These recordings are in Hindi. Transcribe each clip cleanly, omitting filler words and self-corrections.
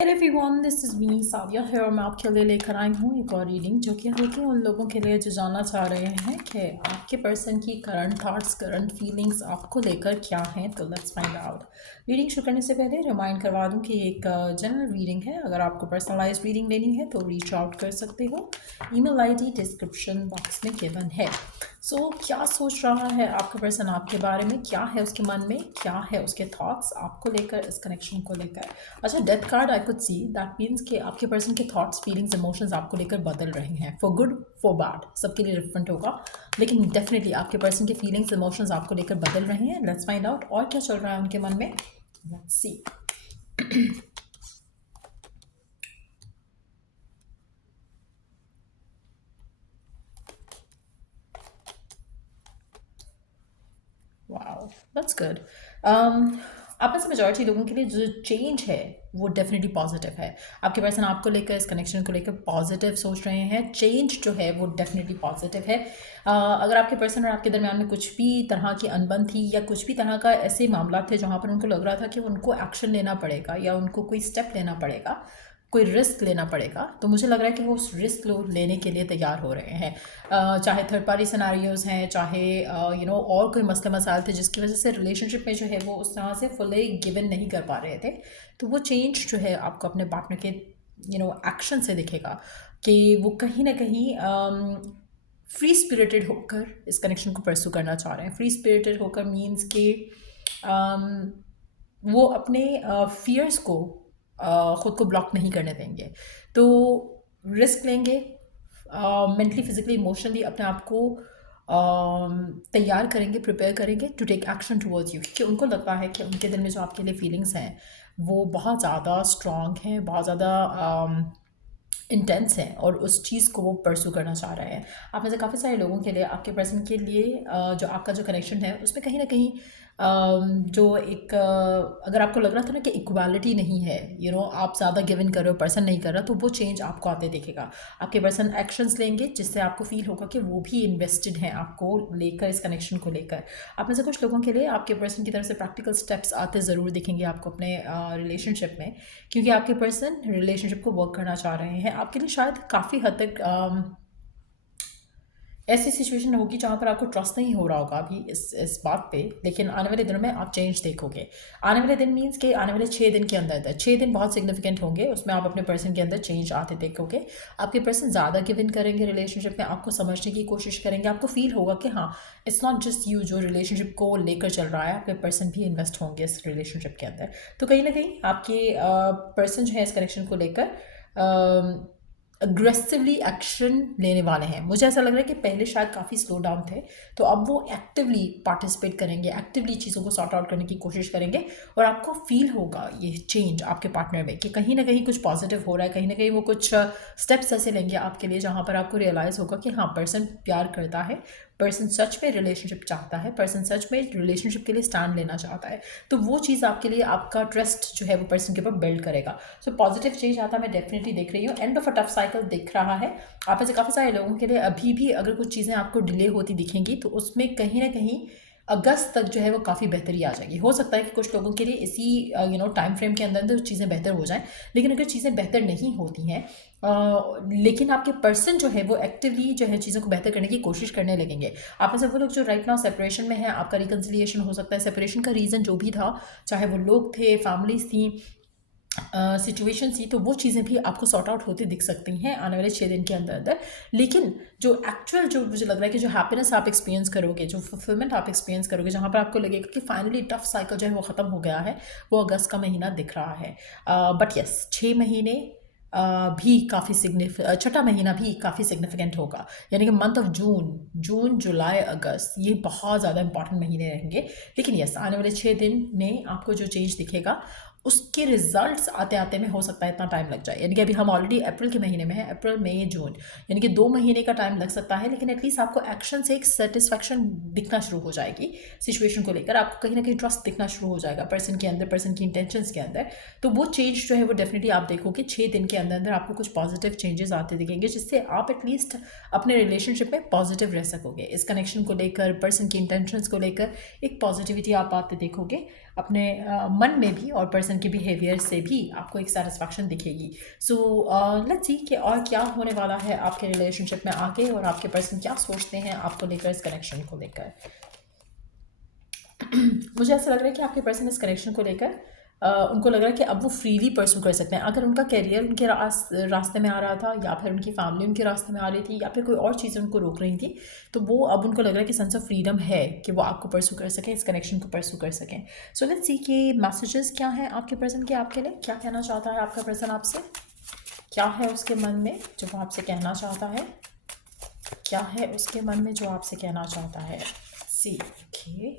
Hey everyone, this is me Sadia है और मैं आपके लिए लेकर आई हूँ एक और रीडिंग जो कि होगी उन लोगों के लिए जो जानना चाह रहे हैं कि आपके पर्सन की करंट थॉट्स करंट फीलिंग्स आपको लेकर क्या हैं। तो लेट्स फाइंड आउट। रीडिंग शुरू करने से पहले रिमाइंड करवा दूँ कि एक जनरल रीडिंग है। अगर आपको पर्सनलाइज रीडिंग लेनी है तो रीच आउट कर सकते हो। ईमेल आईडी डिस्क्रिप्शन बॉक्स में गिवन है। क्या सोच रहा है आपका पर्सन आपके बारे में, क्या है उसके मन में, क्या है उसके थॉट्स आपको लेकर, इस कनेक्शन को लेकर। अच्छा, death card I could see that means कि आपके पर्सन के थॉट्स फीलिंग्स इमोशंस आपको लेकर बदल रहे हैं, फॉर गुड फॉर बैड, सबके लिए डिफरेंट होगा, लेकिन डेफिनेटली आपके पर्सन के फीलिंग्स इमोशंस आपको लेकर बदल रहे हैं। लेट्स फाइंड आउट और क्या चल रहा है उनके मन में। Let's see. Wow, that's good. आप में से मेजॉरिटी लोगों के लिए जो चेंज है वो डेफिनेटली पॉजिटिव है। आपके पर्सन आपको लेकर, इस कनेक्शन को लेकर पॉजिटिव सोच रहे हैं। चेंज जो है वो डेफिनेटली पॉजिटिव है। अगर आपके पर्सन और आपके दरमियान में कुछ भी तरह की अनबन थी या कुछ भी तरह का ऐसे मामला थे जहाँ पर उनको लग रहा था कि उनको एक्शन लेना पड़ेगा या उनको कोई स्टेप लेना पड़ेगा, कोई रिस्क लेना पड़ेगा, तो मुझे लग रहा है कि वो उस रिस्क लेने के लिए तैयार हो रहे हैं। चाहे थर्ड पार्टी सिनारियोज़ हैं, चाहे और कोई मसले मसाइल थे जिसकी वजह से रिलेशनशिप में जो है वो उस तरह से फुली गिवन नहीं कर पा रहे थे। तो वो चेंज जो है आपको अपने पार्टनर के एक्शन से दिखेगा कि वो कहीं ना कहीं फ्री स्पिरिटेड होकर इस कनेक्शन को परस्यू करना चाह रहे हैं। फ्री स्पिरिटेड होकर मीन्स कि वो अपने फियर्स को ख़ुद को ब्लॉक नहीं करने देंगे, तो रिस्क लेंगे, मेंटली फिजिकली इमोशनली अपने आप को तैयार करेंगे, प्रिपेयर करेंगे to take action towards you, क्योंकि उनको लगता है कि उनके दिल में जो आपके लिए फीलिंग्स हैं वो बहुत ज़्यादा स्ट्रॉन्ग हैं, बहुत ज़्यादा इंटेंस है और उस चीज़ को वो परस्यू करना चाह रहे हैं। आप में से काफ़ी सारे लोगों के लिए, आपके पर्सन के लिए जो आपका जो कनेक्शन है उसमें कहीं ना कहीं जो एक अगर आपको लग रहा था ना कि इक्वालिटी नहीं है, आप ज़्यादा गिव इन कर रहे हो, पर्सन नहीं कर रहा, तो वो चेंज आपको आते दिखेगा। आपके पर्सन एक्शंस लेंगे जिससे आपको फील होगा कि वो भी इन्वेस्टेड हैं आपको लेकर, इस कनेक्शन को लेकर। आप में से कुछ लोगों के लिए आपके पर्सन की तरफ से प्रैक्टिकल स्टेप्स आते ज़रूर दिखेंगे आपको अपने रिलेशनशिप में, क्योंकि आपके पर्सन रिलेशनशिप को वर्क करना चाह रहे हैं। आपके लिए शायद काफ़ी हद तक ऐसी सिचुएशन होगी जहाँ पर आपको ट्रस्ट नहीं हो रहा होगा अभी इस बात पे, लेकिन आने वाले दिनों में आप चेंज देखोगे। आने वाले दिन मीन्स कि आने वाले 6 दिन के अंदर 6 दिन बहुत सिग्निफिकेंट होंगे, उसमें आप अपने पर्सन के अंदर चेंज आते देखोगे। आपके पर्सन ज़्यादा गिव इन करेंगे रिलेशनशिप में, आपको समझने की कोशिश करेंगे, आपको फील होगा कि हाँ, इट्स नॉट जस्ट यू जो रिलेशनशिप को लेकर चल रहा है, आपके पर्सन भी इन्वेस्ट होंगे इस रिलेशनशिप के अंदर। तो कहीं ना कहीं आपके पर्सन जो है इस कनेक्शन को लेकर अग्रेसिवली एक्शन लेने वाले हैं। मुझे ऐसा लग रहा है कि पहले शायद काफ़ी स्लो डाउन थे, तो अब वो एक्टिवली पार्टिसिपेट करेंगे, एक्टिवली चीज़ों को सॉर्ट आउट करने की कोशिश करेंगे, और आपको फील होगा ये चेंज आपके पार्टनर में कि कहीं ना कहीं कुछ पॉजिटिव हो रहा है। कहीं ना कहीं वो कुछ स्टेप्स ऐसे लेंगे आपके लिए जहाँ पर आपको रियलाइज़ होगा कि हाँ, पर्सन प्यार करता है, पर्सन सच में रिलेशनशिप चाहता है, पर्सन सच में रिलेशनशिप के लिए स्टैंड लेना चाहता है। तो वो चीज़ आपके लिए, आपका ट्रस्ट जो है वो पर्सन के ऊपर बिल्ड करेगा। सो पॉजिटिव चेंज आता मैं डेफिनेटली देख रही हूँ। End of a tough cycle दिख रहा है आप में से काफ़ी सारे लोगों के लिए। अभी भी अगर कुछ चीज़ें आपको डिले होती दिखेंगी तो उसमें कहीं ना कहीं अगस्त तक जो है वो काफ़ी बेहतरी आ जाएगी। हो सकता है कि कुछ लोगों के लिए इसी टाइम फ्रेम के अंदर अंदर चीज़ें बेहतर हो जाएं, लेकिन अगर चीज़ें बेहतर नहीं होती हैं लेकिन आपके पर्सन जो है वो एक्टिवली जो है चीज़ों को बेहतर करने की कोशिश करने लगेंगे। आप में से वो लोग जो राइट नाउ सेपरेशन में है, आपका रिकन्सिलिएशन हो सकता है। सेपरेशन का रीज़न जो भी था, चाहे वो लोग थे, फैमिलीज थी, सिचुएशन थी, तो वो चीज़ें भी आपको सॉर्ट आउट होती दिख सकती हैं आने वाले 6 दिन के अंदर अंदर। लेकिन जो एक्चुअल, जो मुझे लग रहा है कि जो हैप्पीनेस आप एक्सपीरियंस करोगे, जो फुलफिलमेंट आप एक्सपीरियंस करोगे, जहाँ पर आपको लगेगा कि फाइनली टफ साइकिल जो है वो ख़त्म हो गया है, वो अगस्त का महीना दिख रहा है। बट यस, 6 महीने भी काफ़ी छठा महीना भी काफ़ी सिग्निफिकेंट होगा, यानी कि मंथ ऑफ जून, जुलाई, अगस्त, ये बहुत ज़्यादा इंपॉर्टेंट महीने रहेंगे। लेकिन यस, आने वाले 6 दिन में आपको जो चेंज दिखेगा उसके रिजल्ट्स आते आते में हो सकता है इतना टाइम लग जाए। यानी कि अभी हम ऑलरेडी अप्रैल के महीने में हैं, अप्रैल, मई, जून, यानी कि 2 महीने का टाइम लग सकता है, लेकिन एटलीस्ट आपको एक्शन से एक सेटिस्फैक्शन दिखना शुरू हो जाएगी सिचुएशन को लेकर। आपको कहीं ना कहीं ट्रस्ट दिखना शुरू हो जाएगा पर्सन के अंदर, पर्सन की इंटेंशंस के अंदर। तो वो चेंज जो है वो डेफिनेटली आप देखोगे 6 दिन के अंदर अंदर आपको कुछ पॉजिटिव चेंजेस आते दिखेंगे, जिससे आप एटलीस्ट अपने रिलेशनशिप में पॉजिटिव रह सकोगे। इस कनेक्शन को लेकर, पर्सन की इंटेंशंस को लेकर एक पॉजिटिविटी आप आते देखोगे। अपने मन में भी और पर्सन के बिहेवियर से भी आपको एक सेटिस्फैक्शन दिखेगी। सो लेट्स सी कि और क्या होने वाला है आपके रिलेशनशिप में आगे, और आपके पर्सन क्या सोचते हैं आपको लेकर, इस कनेक्शन को लेकर। मुझे ऐसा लग रहा है कि आपके पर्सन इस कनेक्शन को लेकर उनको लग रहा है कि अब वो फ्रीली परसू कर सकते हैं। अगर उनका करियर उनके रास्ते में आ रहा था, या फिर उनकी फैमिली उनके रास्ते में आ रही थी, या फिर कोई और चीज़ें उनको रोक रही थी, तो वो अब उनको लग रहा है कि सेंस ऑफ फ्रीडम है कि वो आपको परसू कर सकें, इस कनेक्शन को परसू कर सकें। सो लेट्स सी कि मैसेजेस क्या हैं आपके पर्सन के आपके लिए, क्या कहना चाहता है आपका पर्सन आपसे, क्या है उसके मन में जो वो आपसे कहना चाहता है, क्या है उसके मन में जो आपसे कहना चाहता है। See okay,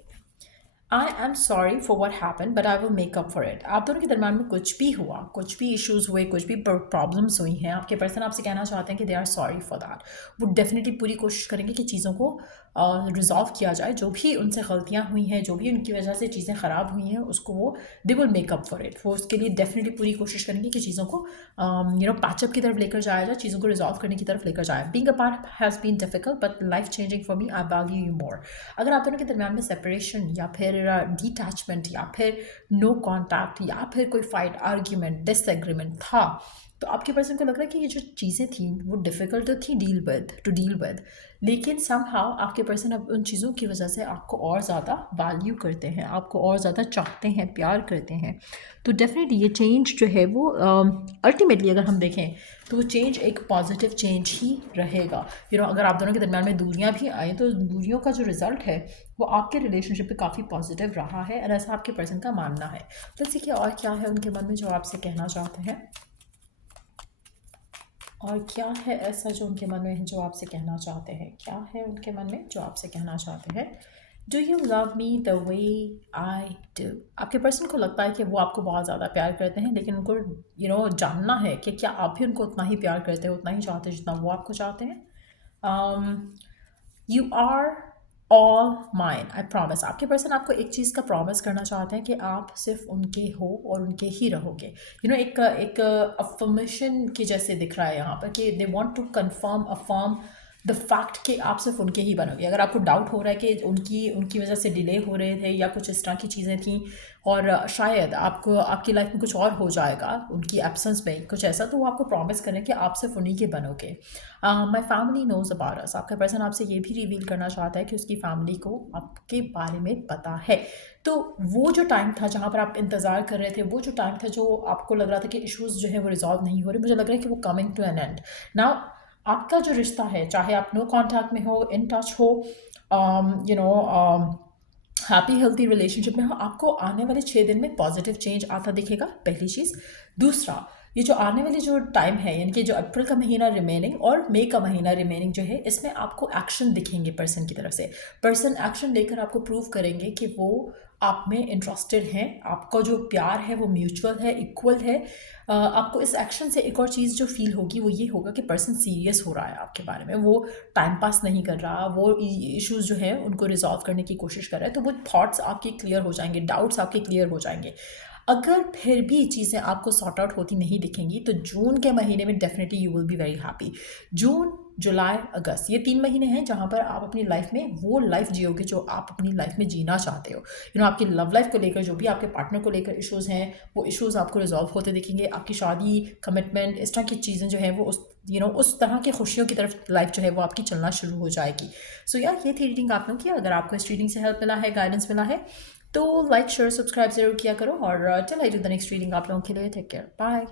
I am sorry for what happen but I will make up for it. आप दोनों के दरम्यान में कुछ भी हुआ, कुछ भी इश्यूज हुए, कुछ भी प्रॉब्लम्स हुई हैं, आपके पर्सन आपसे कहना चाहते हैं कि they are sorry for that. वो डेफिनेटली पूरी कोशिश करेंगे कि चीज़ों को रिजॉल्व किया जाए, जो भी उनसे गलतियाँ हुई हैं, जो भी उनकी वजह से चीज़ें ख़राब हुई हैं, उसको वो they will make up for it. वो उसके लिए डेफिनेटली पूरी कोशिश करेंगे कि चीज़ों को पैचअप की तरफ लेकर जाया जाए, चीज़ों को रिजॉल्व करने की तरफ लेकर जाए। Being a part has been difficult but life changing for me, I value you more. अगर आप दोनों के दरम्यान में सेपरेशन या फिर डिटैचमेंट या फिर नो कॉन्टैक्ट या फिर कोई फाइट, आर्ग्यूमेंट, डिसएग्रीमेंट था, तो आपके पर्सन को लग रहा है कि ये जो चीज़ें थी वो डिफ़िकल्ट तो थी डील विद, लेकिन समहाउ आपके पर्सन अब उन चीज़ों की वजह से आपको और ज़्यादा वैल्यू करते हैं, आपको और ज़्यादा चाहते हैं, प्यार करते हैं। तो डेफिनेटली ये चेंज जो है वो अल्टीमेटली अगर हम देखें तो वो चेंज एक पॉजिटिव चेंज ही रहेगा। अगर आप दोनों के दरम्यान में दूरियां भी आए तो दूरियों का जो रिज़ल्ट है वो आपके रिलेशनशिप पे काफ़ी पॉजिटिव रहा है, और ऐसा आपके पर्सन का मानना है। तो देखिए और क्या है उनके मन में जो आपसे कहना चाहते हैं, और क्या है ऐसा जो उनके मन में है जो आपसे कहना चाहते हैं, क्या है उनके मन में जो आपसे कहना चाहते हैं। Do you love me the way I do. आपके पर्सन को लगता है कि वो आपको बहुत ज़्यादा प्यार करते हैं, लेकिन उनको जानना है कि क्या आप भी उनको उतना ही प्यार करते हो, उतना ही चाहते हो जितना वो आपको चाहते हैं। You are all mine I promise. आपके पर्सन आपको एक चीज़ का प्रॉमिस करना चाहते हैं कि आप सिर्फ उनके हो और उनके ही रहोगे। एक अफर्मेशन की जैसे दिख रहा है यहाँ पर कि they want to confirm affirm the fact कि आप सिर्फ उनके ही बनोगे। अगर आपको डाउट हो रहा है कि उनकी वजह से डिले हो रहे थे या कुछ इस तरह की चीज़ें थी, और शायद आपको आपकी लाइफ में कुछ और हो जाएगा उनकी एब्सेंस में कुछ ऐसा, तो वो आपको प्रॉमिस करें कि आप सिर्फ उन्हीं के बनोगे। My family knows about us. आपका पर्सन आपसे ये भी रिवील करना चाहता है कि उसकी फैमिली को आपके बारे में पता है। तो वो जो टाइम था जहाँ पर आप इंतज़ार कर रहे थे, वो जो टाइम था जो आपको लग रहा था कि इश्यूज़ जो है वो रिजॉल्व नहीं हो रहे, मुझे लग रहा है कि वो coming to an end now. आपका जो रिश्ता है, चाहे आप नो कॉन्टैक्ट में हो, इन टच हो, हैप्पी हेल्थी रिलेशनशिप में हो, आपको आने वाले 6 दिन में पॉजिटिव चेंज आता दिखेगा, पहली चीज़। दूसरा, ये जो आने वाली जो टाइम है, यानी कि जो अप्रैल का महीना रिमेनिंग और मई का महीना रिमेनिंग जो है, इसमें आपको एक्शन दिखेंगे पर्सन की तरफ से। पर्सन एक्शन लेकर आपको प्रूव करेंगे कि वो आप में इंटरेस्टेड हैं, आपका जो प्यार है वो म्यूचुअल है, इक्वल है। आपको इस एक्शन से एक और चीज़ जो फील होगी वो ये होगा कि पर्सन सीरियस हो रहा है आपके बारे में, वो टाइम पास नहीं कर रहा, वो इश्यूज़ जो है उनको रिजॉल्व करने की कोशिश कर रहा है। तो वो थॉट्स आपके क्लियर हो जाएंगे, डाउट्स आपके क्लियर हो जाएंगे। अगर फिर भी चीज़ें आपको सॉर्ट आउट होती नहीं दिखेंगी तो जून के महीने में definitely you will be very happy. जून, जुलाई, अगस्त, ये 3 महीने हैं जहाँ पर आप अपनी लाइफ में वो लाइफ जियोगे जो आप अपनी लाइफ में जीना चाहते हो। आपकी लव लाइफ को लेकर जो भी आपके पार्टनर को लेकर इश्यूज़ हैं, वो इश्यूज़ आपको रिजॉल्व होते दिखेंगे। आपकी शादी, कमिटमेंट, इस तरह की चीज़ें जो है वो उस तरह की खुशियों की तरफ लाइफ जो है वो आपकी चलना शुरू हो जाएगी। सो यार, ये थी रीडिंग आप लोगों की। अगर आपको इस रीडिंग से हेल्प मिला है, गाइडेंस मिला है, तो लाइक, शेयर, सब्सक्राइब ज़रूर किया करो। और till I do the next reading, आप लोगों के लिए टेक केयर, बाय।